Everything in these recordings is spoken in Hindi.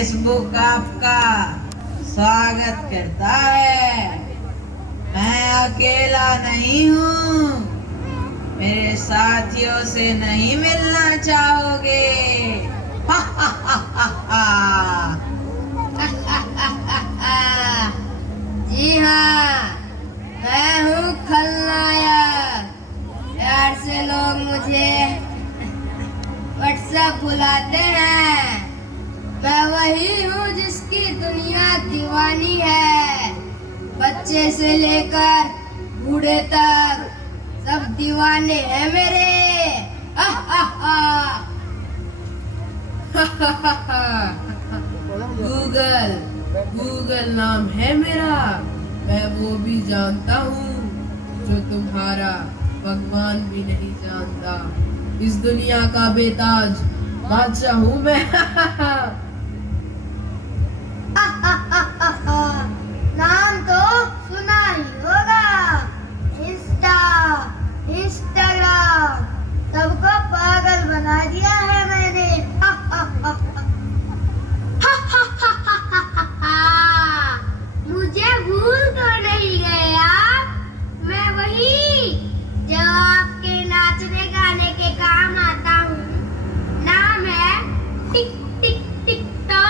फेसबुक आपका स्वागत करता है। मैं अकेला नहीं हूँ, मेरे साथियों से नहीं मिलना चाहोगे? हा हा हा हा हा। जी हाँ, मैं हूँ खलनायक। प्यार से लोग मुझे व्हाट्सएप बुलाते हैं। मैं वही हूँ जिसकी दुनिया दीवानी है। बच्चे से लेकर बूढ़े तक सब दीवाने हैं मेरे। गूगल गूगल नाम है मेरा। मैं वो भी जानता हूँ जो तुम्हारा भगवान भी नहीं जानता। इस दुनिया का बेताज बादशाह हूँ मैं। नाम तो सुना ही होगा, इंस्टाग्राम सबको पागल बना दिया है मैंने। मुझे भूल तो नहीं गए आप? मैं वही जो आपके नाचने गाने के काम आता हूँ। नाम है टिक टिक टिक टॉक।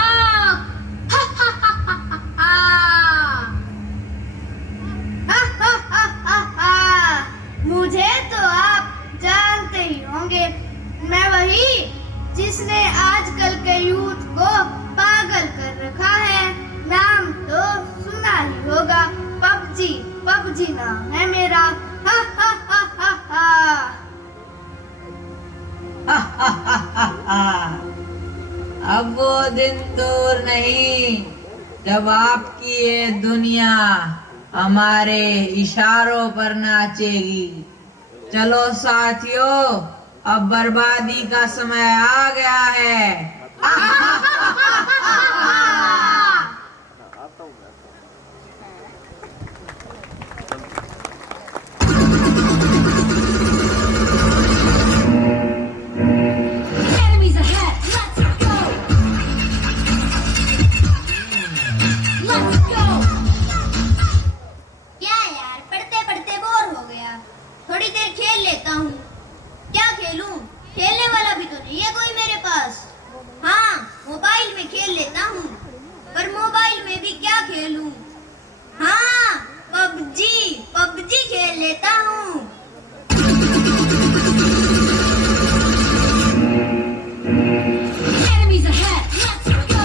मुझे तो आप जानते ही होंगे। मैं वही जिसने आजकल के यूथ को पागल कर रखा है। नाम तो सुना ही होगा, पबजी। पबजी नाम है मेरा। हा हा हा हा हा। अब वो दिन दूर नहीं जब आपकी ये दुनिया हमारे इशारों पर नाचेगी। चलो साथियों, अब बर्बादी का समय आ गया है। Enemies ahead. Let's go. Let's go. क्या यार, पढ़ते पढ़ते बोर हो गया। थोड़ी देर खेल लेता हूँ। क्या खेलूं? खेलने वाला भी तो नहीं है कोई मेरे पास। हाँ, मोबाइल में खेल लेता हूँ। पर मोबाइल में भी क्या खेलूं? हाँ, पबजी। पबजी खेल लेता हूँ। Enemies ahead. Let's go.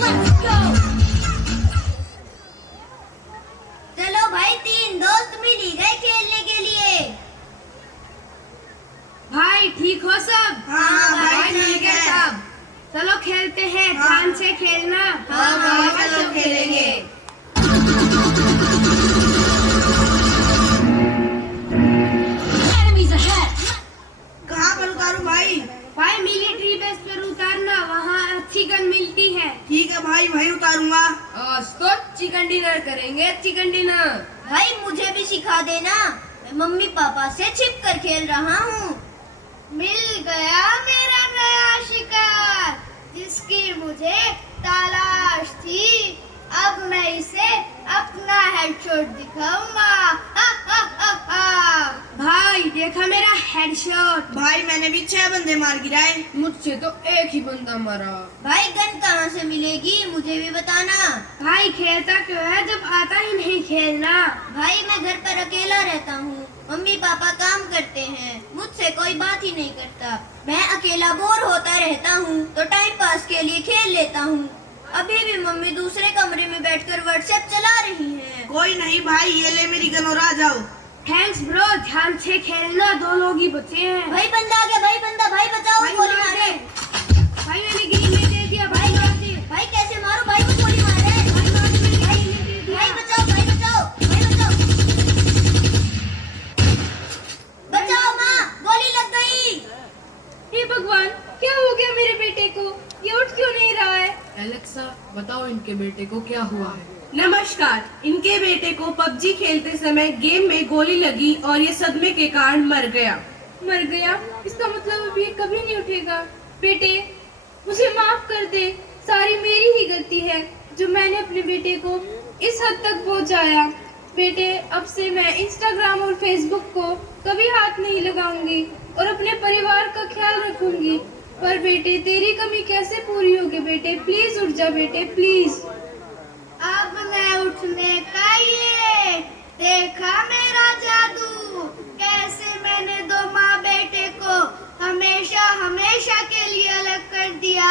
Let's go. चलो भाई, 3 दोस्त मिल ही गए खेलने के लिए। भाई ठीक हो सब? हाँ, भाई, ठीक है सब। चलो खेलते हैं, ध्यान से खेलना। हाँ, भाई, चलो खेलेंगे। Enemies ahead. कहाँ पर उतारूं भाई? भाई मिलिट्री बेस पर उतारना, वहाँ अच्छी गन मिलती है। ठीक है भाई, वहीं उतारूंगा। आज तो चिकन डिनर करेंगे, चिकन डिनर। भाई मुझे भी सिखा देना। मैं मम्मी पापा से छिप कर खेल रहा हूँ। मिल गया मेरा नया शिकार, जिसकी मुझे तलाश थी। अब मैं इसे अपना हेडशॉट दिखाऊंगा। हा हा हा हा। भाई देखा मेरा हेडशॉट। भाई मैंने भी 6 बंदे मार गिराए। मुझसे तो एक ही बंदा मरा। भाई गन कहाँ से मिलेगी, मुझे भी बताना। भाई खेलता क्यों है जब आता ही नहीं खेलना? भाई मैं घर पर अकेला रहता हूँ। मम्मी पापा काम करते हैं, मुझसे कोई बात ही नहीं करता। मैं अकेला बोर होता रहता हूँ तो टाइम पास के लिए खेल लेता हूँ। अभी भी मम्मी दूसरे कमरे में बैठकर व्हाट्सएप चला रही हैं। कोई नहीं भाई, ये ले मेरी गन और आ जाओ। थैंक्स ब्रो, ध्यान से खेलना, 2 लोग ही बचे हैं। भाई बंदा आ गया, भाई बंदा, भाई बचाओ, भाई गोली मार मारे। दे। भाई मैंने ग्रेनेड दे दिया, भाई मार दे। भाई कैसे मारो, भाई को गोली मारे। भाई मार दे, मैंने ग्रेनेड दे दिया। भाई बचाओ, भाई बचाओ, भाई बचाओ। बचाओ माँ, गोली लग गई। हे भगवान, क्या हो गया मेरे बेटे को? ये उठ क्यों नहीं रहा है? एलेक्सा, बताओ इनके बेटे को क्या हुआ है। नमस्कार, इनके बेटे को पबजी खेलते समय गेम में गोली लगी और ये सदमे के कारण मर गया। मर गया? इसका मतलब अभी ये कभी नहीं उठेगा। बेटे मुझे माफ कर दे, सारी मेरी ही गलती है जो मैंने अपने बेटे को इस हद तक पहुंचाया। बेटे अब से मैं इंस्टाग्राम और फेसबुक को कभी हाथ नहीं लगाऊंगी और अपने परिवार का ख्याल रखूंगी। पर बेटे तेरी कमी कैसे पूरी होगी बेटे, प्लीज उठ जा बेटे प्लीज। अब मैं उठने का ये देखा मेरा जादू, कैसे मैंने दो माँ बेटे को हमेशा हमेशा के लिए अलग कर दिया।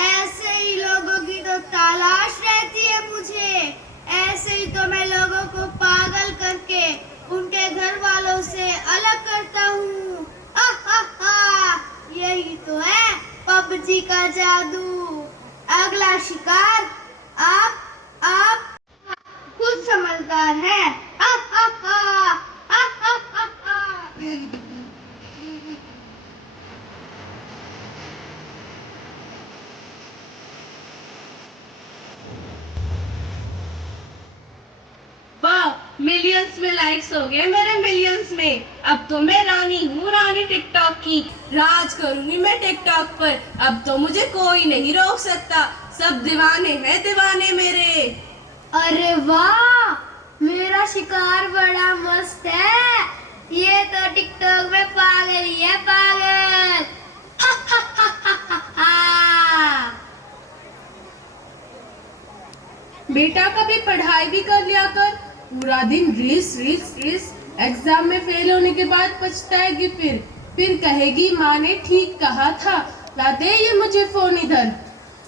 ऐसे ही लोगों की तो तलाश रहती है मुझे, ऐसे ही तो मैं लोगों को पागल करके उनके घर वालों से अलग करता हूँ। यही तो है पबजी का जादू। अगला शिकार आप कुछ समझदार हैं। वाह, मिलियंस में लाइक्स हो गए मेरे, मिलियंस में। अब तो मैं रानी हूँ, रानी टिकटॉक की। राज करूंगी मैं टिकटॉक पर, अब तो मुझे कोई नहीं रोक सकता। सब दीवाने हैं दीवाने मेरे। अरे वाह, मेरा शिकार बड़ा मस्त है। ये तो टिकटॉक में पागल ही है, पागल। बेटा कभी पढ़ाई भी कर लिया कर, पूरा दिन रील्स रील्स रील्स। एग्जाम में फेल होने के बाद पछताएगी, फिर कहेगी माँ ने ठीक कहा था। ला दे ये मुझे फोन इधर।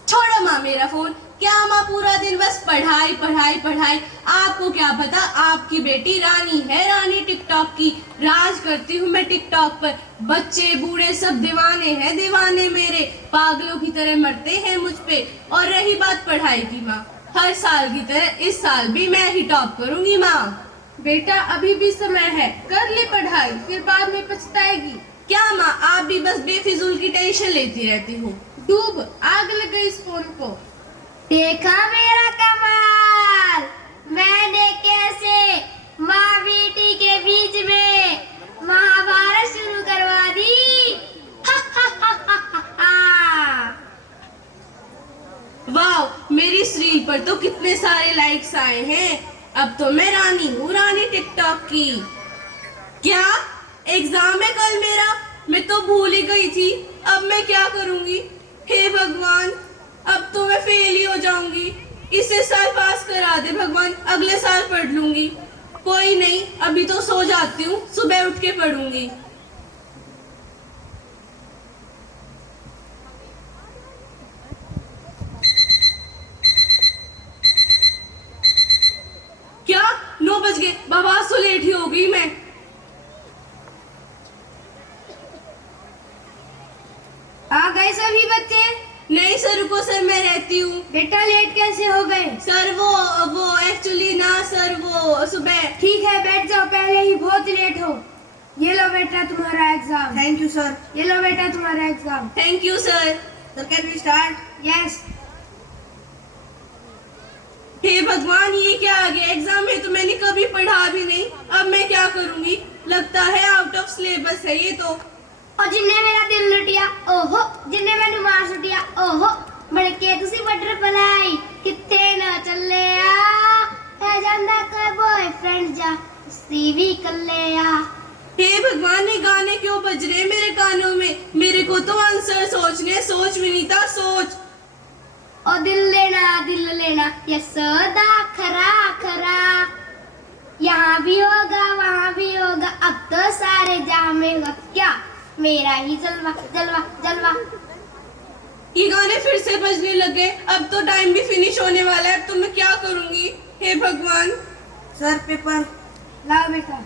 छोड़ो माँ मेरा फोन, क्या माँ पूरा दिन बस पढ़ाई पढ़ाई पढ़ाई। आपको क्या पता, आपकी बेटी रानी है, रानी टिकटॉक की। राज करती हूँ मैं टिकटॉक पर, बच्चे बूढ़े सब दीवाने हैं दीवाने मेरे। पागलों की तरह मरते हैं मुझ पे। और रही बात पढ़ाई की माँ, हर साल की तरह इस साल भी मैं ही टॉप करूंगी माँ। बेटा अभी भी समय है, कर ले पढ़ाई, फिर बाद में पछताएगी। क्या माँ, आप भी बस बेफिजूल की टेंशन लेती रहती हो। डूब, आग लग गई इस फोन को। देखा मेरा कमाल, मैंने कैसे माँ बेटी के बीच में महाभारत शुरू करवा दी। वाह, मेरी इस रील पर तो कितने सारे लाइक्स आए हैं। अब तो मैं रानी हूँ, रानी टिकटॉक की। क्या एग्जाम है कल मेरा? मैं तो भूल ही गई थी। अब मैं क्या करूंगी? हे भगवान, अब तो मैं फेल ही हो जाऊंगी। इसे साल पास करा दे भगवान, अगले साल पढ़ लूंगी। कोई नहीं, अभी तो सो जाती हूँ, सुबह उठ के पढ़ूंगी। क्या 9 बज गए? बाबा आज तो लेट ही हो गई मैं। आ गए सभी बच्चे? नहीं सर, रुको सर, मैं रहती हूँ। बेटा लेट कैसे हो गए? सर वो एक्चुअली ना सर, वो सुबह। ठीक है बैठ जाओ, पहले ही बहुत लेट हो। ये लो बेटा तुम्हारा एग्जाम। Thank you sir. ये लो बेटा तुम्हारा exam. Thank you sir. Sir can we start? Yes. हे भगवान, ये क्या आ गया? एग्जाम में तो मैंने कभी पढ़ा भी नहीं। अब मैं क्या करूंगी? लगता है आउट ऑफ सिलेबस है ये तो। और जिन्ने मेरा दिल लुटिया, ओहो, जिन्ने मैनू मार सुटिया, ओहो, बड़के तुसी बटरफ्लाई किथे ना चले आ, है ਜਾਂਦਾ कोई बॉयफ्रेंड जा सी भी कल्ले आ। हे भगवान, ये गाने क्यों बज रहे हैं मेरे कानों में? मेरे को तो आंसर सोचने, सोच विनीता सोच। ओ दिल लेना यशोदा खरा खरा, यहाँ भी होगा वहाँ भी होगा, अब तो सारे जहाँ में होगा क्या मेरा ही जलवा जलवा जलवा। ये गाने फिर से बजने लगे। अब तो टाइम भी फिनिश होने वाला है। अब तो मैं क्या करूंगी? हे भगवान। सर पेपर लाओ बेटा,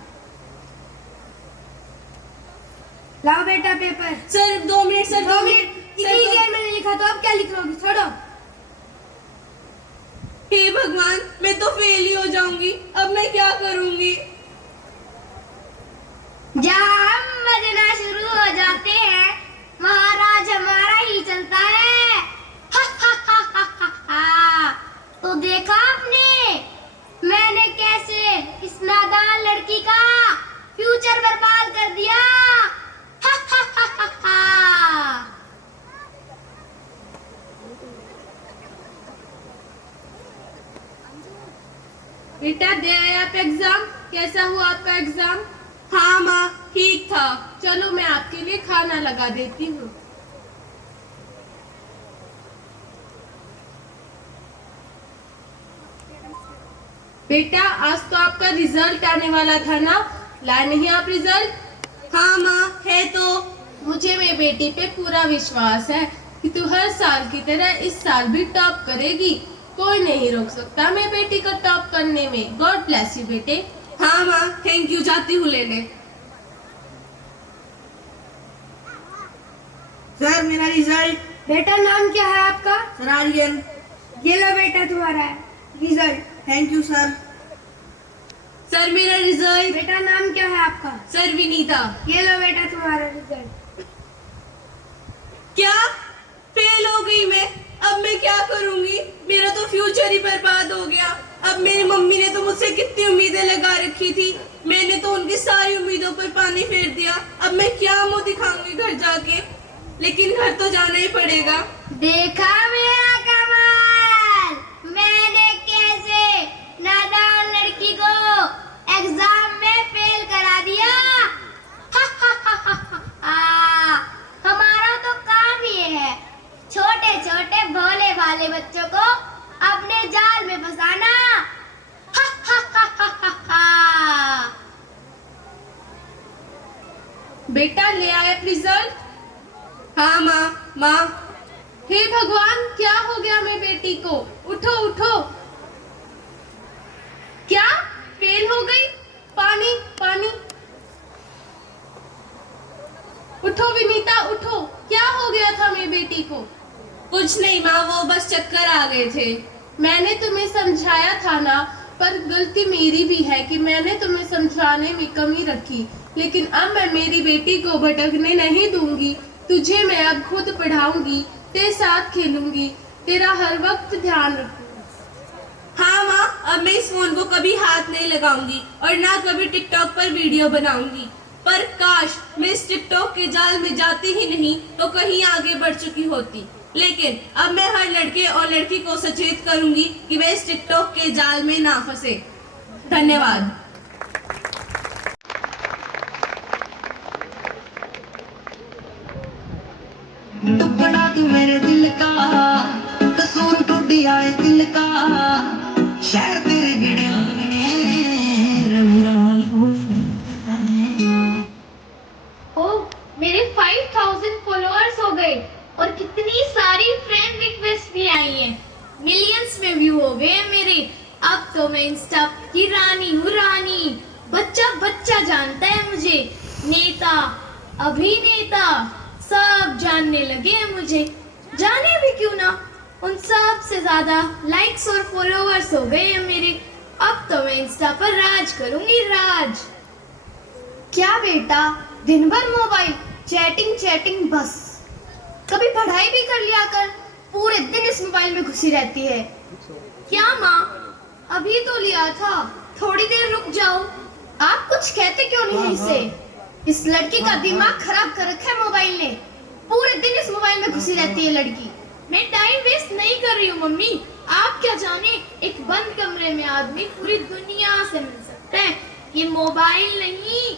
लाओ बेटा paper. Sir 2 minute sir, 2 minute. इतनी देर मैंने लिखा तो अब क्या लिख लोगी? छोड़ो। हे भगवान, मैं तो फेल ही हो जाऊंगी। अब मैं क्या करूंगी? जहाँ हम बजना शुरू हो जाते हैं, महाराज हमारा ही चलता है। तो देखा आपने मैंने कैसे इस नादान लड़की का फ्यूचर बर्बाद कर दिया। कैसा हुआ आपका एग्जाम? हाँ माँ, ठीक था। चलो मैं आपके लिए खाना लगा देती हूँ। बेटा, आज तो आपका रिजल्ट आने वाला था ना, लाए नहीं आप रिजल्ट? हाँ माँ, है तो। मुझे मेरी बेटी पे पूरा विश्वास है कि तू हर साल की तरह इस साल भी टॉप करेगी। कोई नहीं रोक सकता मेरी बेटी को टॉप करने में। गॉड ब्लेस यू बेटे। हाँ माँ, थैंक यू, जाती हूँ लेने। सर मेरा रिजल्ट। बेटा नाम क्या है आपका? सर आर्यन। ये लो बेटा तुम्हारा result. Thank you sir. Sir मेरा रिजल्ट। बेटा नाम क्या है आपका? सर विनीता। ये लो बेटा तुम्हारा रिजल्ट। क्या फेल हो गई मैं? अब मैं क्या करूंगी? मेरा तो फ्यूचर ही बर्बाद हो गया। अब मेरी मम्मी ने तो मुझसे कितनी उम्मीदें लगा रखी थी, मैंने तो उनकी सारी उम्मीदों पर पानी फेर दिया। अब मैं क्या मुंह दिखाऊंगी घर जाके? लेकिन घर तो जाना ही पड़ेगा। देखा मेरा कमाल, मैंने कैसे नादान लड़की को एग्जाम में फेल करा दिया। हमारा तो काम ये है, छोटे छोटे भोले भाले बच्चों को अपने जाल में फंसाना। बेटा ले आए रिजल्ट? हाँ माँ। हे भगवान, क्या हो गया मेरी बेटी को? उठो उठो। क्या फेल हो गई? पानी पानी। उठो विनीता उठो, क्या हो गया था मेरी बेटी को? कुछ नहीं माँ, वो बस चक्कर आ गए थे। मैंने तुम्हें समझाया था ना, पर गलती मेरी भी है कि मैंने तुम्हें समझाने में कमी रखी। लेकिन अब मैं मेरी बेटी को भटकने नहीं दूंगी। तुझे मैं अब खुद पढ़ाऊंगी, तेरे साथ खेलूंगी, तेरा हर वक्त ध्यान रखूंगी। हाँ माँ, अब मैं इस फोन को कभी हाथ नहीं लगाऊंगी और ना कभी टिकटॉक पर वीडियो बनाऊंगी। पर काश मैं इस टिकटॉक के जाल में जाती ही नहीं तो कहीं आगे बढ़ चुकी होती। लेकिन अब मैं हर लड़के और लड़की को सचेत करूंगी कि वे इस टिकटॉक के जाल में ना फंसे। धन्यवाद। टुकड़ा तू मेरे दिल का, कसूर टूट आए दिल का, शहर तेरे गड़े ओह, मेरे 5000 फॉलोअर्स हो गए और कितनी सारी फ्रेंड रिक्वेस्ट भी आई हैं। मिलियंस में व्यू हो गए हैं मेरे। अब तो मैं इंस्टा की रानी हूँ, रानी। बच्चा बच्चा जानता है मुझे। नेता, अभिनेता सब जानने लगे हैं मुझे। जाने भी क्यों ना, उन सब से ज्यादा लाइक्स और फॉलोअर्स हो गए हैं मेरे। अब तो मैं इंस्टा पर राज करूंगी, राज। क्या बेटा, दिन भर मोबाइल चैटिंग चैटिंग बस। कभी पढ़ाई भी कर लिया कर, पूरे दिन इस मोबाइल में घुसी रहती है। क्या माँ, अभी तो लिया था, थोड़ी देर रुक जाओ। आप कुछ कहते क्यों नहीं इसे? इस लड़की का दिमाग खराब कर रखा है मोबाइल ने। पूरे दिन इस मोबाइल में घुसी रहती है लड़की। मैं टाइम वेस्ट नहीं कर रही हूँ मम्मी। आप क्या जाने, एक बंद कमरे में आदमी पूरी दुनिया से मिल सकता है। ये मोबाइल नहीं,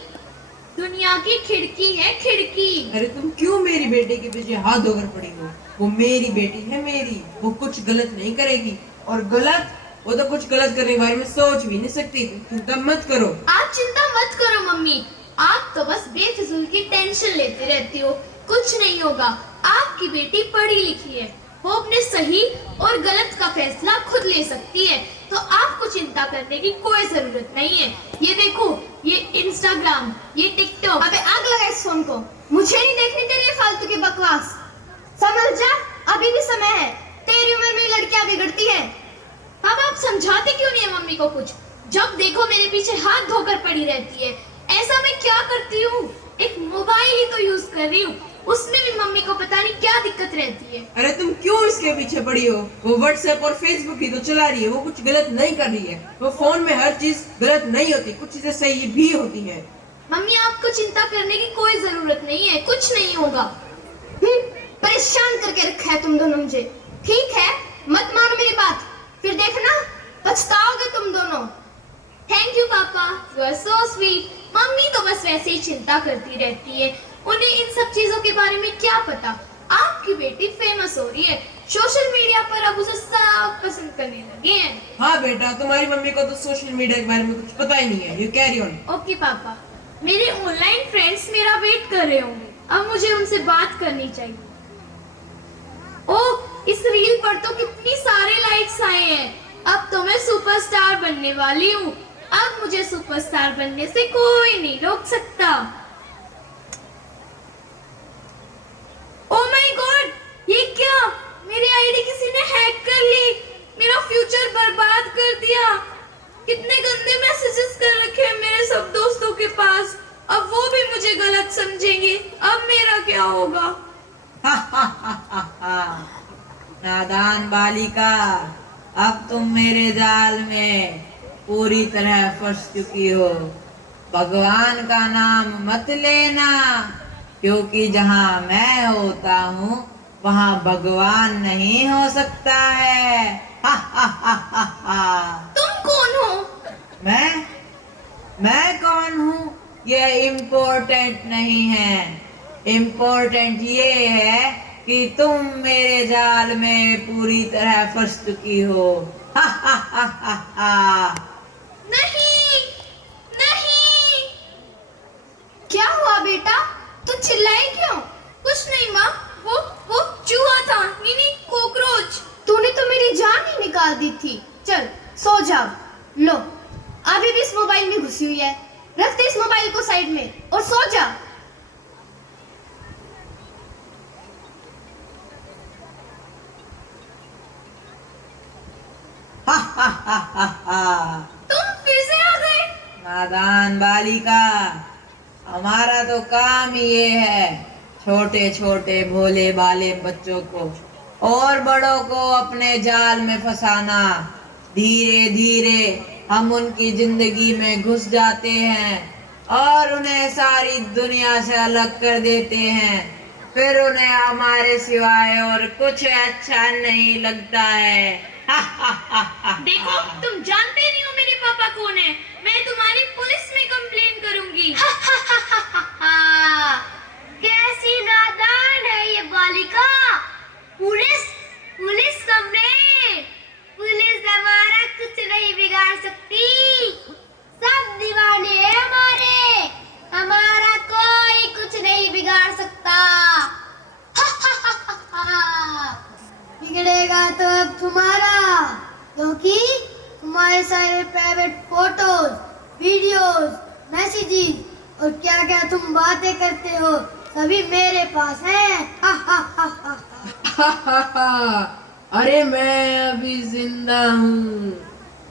दुनिया की खिड़की है, खिड़की। अरे तुम क्यों मेरी बेटे के पीछे हाथ धोकर पड़ी हो? वो मेरी बेटी है, मेरी। वो कुछ गलत नहीं करेगी। और गलत, वो तो कुछ गलत करने के बारे में सोच भी नहीं सकती। चिंता मत करो। आप चिंता मत करो मम्मी। आप तो बस बेफिजूल की टेंशन लेते रहती हो। कुछ नहीं होगा। आपकी बेटी पढ़ी लिखी है, वो अपने सही और गलत का फैसला खुद ले सकती है। तो आपको चिंता करने की कोई जरूरत नहीं है। ये देखो, ये इंस्टाग्राम, ये टिकटॉक। अबे आग लगा इस फोन को। मुझे नहीं देखनी तेरी फालतू की बकवास। समझ जा, अभी भी समय है। तेरी उम्र में लड़कियां बिगड़ती है। अब आप समझाते क्यों नहीं है मम्मी को कुछ? जब देखो मेरे पीछे हाथ धोकर पड़ी रहती है। ऐसा मैं क्या करती हूँ? एक मोबाइल ही तो यूज कर रही हूँ, उसमें भी मम्मी को पता नहीं क्या दिक्कत रहती है। अरे तुम क्यों इसके पीछे पड़ी हो? वो व्हाट्सएप और फेसबुक ही तो चला रही है। वो कुछ गलत नहीं कर रही है। वो फोन में हर चीज गलत नहीं होती, कुछ चीजें सही भी होती हैं। मम्मी आपको चिंता करने की कोई जरूरत नहीं है, कुछ नहीं होगा। परेशान करके रखा है तुम दोनों मुझे। ठीक है, मत मानो मेरी बात, फिर देखना पछताओगे तुम दोनों। थैंक यू पापा। You are so sweet. मम्मी तो बस वैसे ही चिंता करती रहती है, उन्हें इन सब चीजों के बारे में क्या पता। आपकी बेटी फेमस हो रही है, सोशल मीडिया पर अब उसे सब पसंद करने लगे हैं। हाँ बेटा, तुम्हारी मम्मी को तो सोशल मीडिया के बारे में कुछ पता ही नहीं है। You carry on. ओके पापा, मेरे ऑनलाइन फ्रेंड्स मेरा वेट कर रहे होंगे, अब मुझे उनसे बात करनी चाहिए। ओह, इस रील पर तो कितनी सारे लाइक्स आए हैं। अब तो मैं सुपरस्टार बनने वाली हूँ। अब मुझे सुपरस्टार बनने से कोई नहीं रोक सकता। ओह माय गॉड, ये क्या? मेरी आईडी किसी ने हैक कर ली, मेरा फ्यूचर बर्बाद कर दिया। कितने गंदे मैसेजेस कर रखे हैं मेरे सब दोस्तों के पास। अब वो भी मुझे गलत समझेंगे। अब मेरा क्या होगा? नादान बालिका, अब तुम मेरे जाल में पूरी तरह फंस चुकी हो। भगवान का नाम मत लेना, क्योंकि जहाँ मैं होता हूँ वहाँ भगवान नहीं हो सकता है। तुम कौन हो? मैं कौन हूँ ये इम्पोर्टेंट नहीं है। इम्पोर्टेंट ये है कि तुम मेरे जाल में पूरी तरह फंस चुकी हो। नहीं, नहीं। क्या हुआ बेटा? तू चिल्लाई क्यों? कुछ नहीं माँ, वो चूहा था, नहीं कॉकरोच। तूने तो मेरी जान ही निकाल दी थी। चल सो जाओ। लो, अभी भी इस मोबाइल में घुसी हुई है, रख दे इस मोबाइल को साइड में और सो जा। तुम फिर से आ गए? नादान बालिका, हमारा तो काम ही ये है, छोटे छोटे भोले भाले बच्चों को और बड़ों को अपने जाल में फंसाना। धीरे धीरे हम उनकी जिंदगी में घुस जाते हैं और उन्हें सारी दुनिया से अलग कर देते हैं। फिर उन्हें हमारे सिवाय और कुछ अच्छा नहीं लगता है। देखो, तुम जानते नहीं हो मेरे पापा कौन है। मैं तुम्हारी पुलिस में कंप्लेन करूंगी। कैसी नादान है ये बालिका। पुलिस सबने, पुलिस हमारा कुछ नहीं बिगाड़ सकती। सब दीवाने हैं हमारे, हमारा कोई कुछ नहीं बिगाड़ सकता। बिगड़ेगा तो अब तुम्हारा, क्योंकि तुम्हारे सारे प्राइवेट फोटोज, वीडियोस, मैसेजेस और क्या क्या तुम बातें करते हो सभी मेरे पास है। अरे मैं अभी जिंदा हूँ।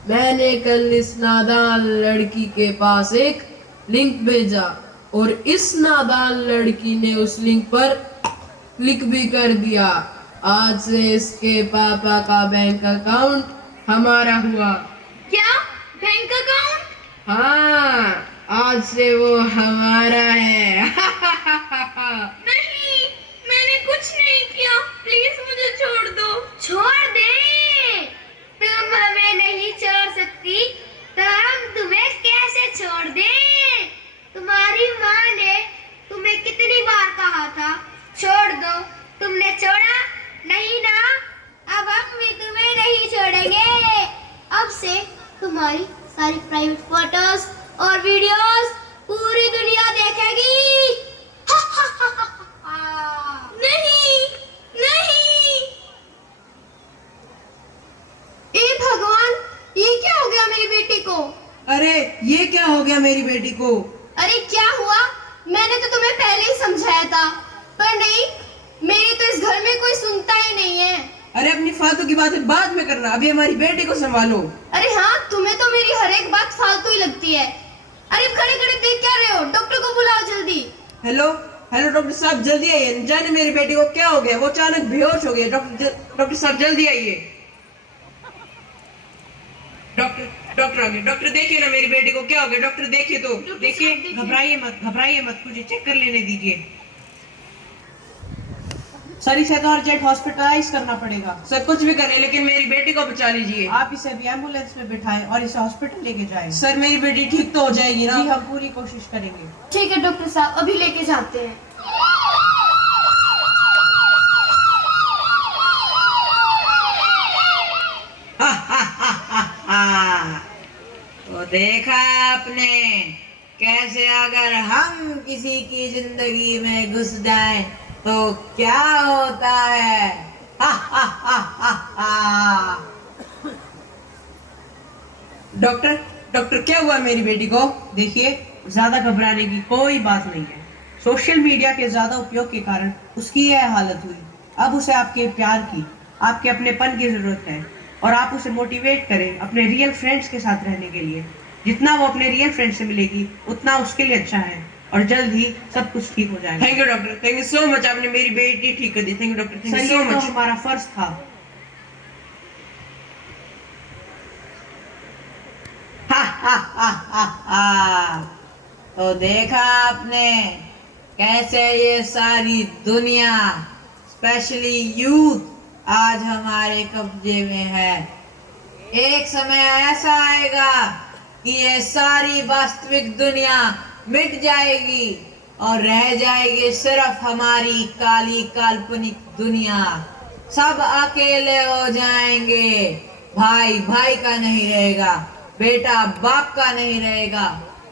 मैंने कल इस नादान लड़की के पास एक लिंक भेजा और इस नादान लड़की ने उस लिंक पर क्लिक भी कर दिया। आज से इसके पापा का बैंक अकाउंट हमारा हुआ। क्या? Bank account? हाँ, आज से वो हमारा है। नहीं, मैंने कुछ नहीं किया, प्लीज मुझे छोड़ दो। छोड़ दे? तुम हमें नहीं छोड़ सकती तो हम तुम्हें कैसे छोड़ दे? तुम्हारी माँ ने तुम्हें कितनी बार कहा था छोड़ दो, तुमने छोड़ा नहीं ना। अब हम भी तुम्हें नहीं छोड़ेंगे। अब से तुम्हारी सारी प्राइवेट फोटोज और वीडियोस पूरी दुनिया देखेगी। नहीं, नहीं। ए भगवान, ये क्या हो गया मेरी बेटी को? अरे ये क्या हो गया मेरी बेटी को? अरे क्या हुआ? मैंने तो तुम्हें पहले ही समझाया था, पर नहीं, मेरी तो इस घर में कोई सुनता ही नहीं है। अरे अपनी फालतू की बातें बाद में करना, अभी हमारी बेटी को संभालो। अरे हाँ, तुम्हें तो मेरी हर एक बात फालतू ही लगती है। अरे खड़े खड़े देख क्या रहे हो? डॉक्टर को बुलाओ जल्दी। हेलो डॉक्टर साहब, जल्दी आइए। जाने मेरी बेटी को क्या हो गया, वो अचानक बेहोश हो गया। डॉक्टर साहब जल्दी आइए। डॉक्टर आ गए। डॉक्टर देखिए ना मेरी बेटी को क्या हो गया। डॉक्टर देखिए तो देखिए, घबराइए मत, कुछ चेक कर लेने दीजिए। सर इसे तो अर्जेंट हॉस्पिटलाइज करना पड़ेगा। सर कुछ भी करें लेकिन मेरी बेटी को बचा लीजिए। आप इसे अभी एम्बुलेंस में बिठाएं और इसे हॉस्पिटल लेके जाएं। सर मेरी बेटी ठीक तो हो जाएगी ना? जी हम पूरी कोशिश करेंगे। ठीक है डॉक्टर साहब, अभी लेके जाते हैं। तो देखा आपने कैसे अगर हम किसी की जिंदगी में घुस जाएं तो क्या होता है। डॉक्टर डॉक्टर क्या हुआ मेरी बेटी को? देखिए ज्यादा घबराने की कोई बात नहीं है। सोशल मीडिया के ज्यादा उपयोग के कारण उसकी यह हालत हुई। अब उसे आपके प्यार की, आपके अपनेपन की जरूरत है और आप उसे मोटिवेट करें अपने रियल फ्रेंड्स के साथ रहने के लिए। जितना वो अपने रियल फ्रेंड से मिलेगी उतना उसके लिए अच्छा है और जल्द ही सब कुछ ठीक हो जाएगा। Thank you doctor, thank you so much, आपने मेरी बेटी ठीक कर दी। Thank you doctor, thank sir you ये सो तो मच। हमारा फर्ज था। तो देखा आपने कैसे ये सारी दुनिया स्पेशली यूथ आज हमारे कब्जे में है। एक समय ऐसा आएगा कि ये सारी वास्तविक दुनिया मिट जाएगी और रह जाएगी सिर्फ हमारी काली काल्पनिक दुनिया। सब अकेले हो जाएंगे, भाई भाई का नहीं रहेगा, बेटा बाप का नहीं रहेगा,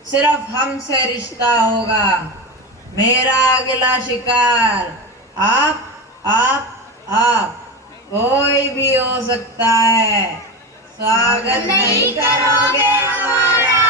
सिर्फ हमसे रिश्ता होगा। मेरा अगला शिकार आप कोई भी हो सकता है। स्वागत नहीं करोगे हमारा।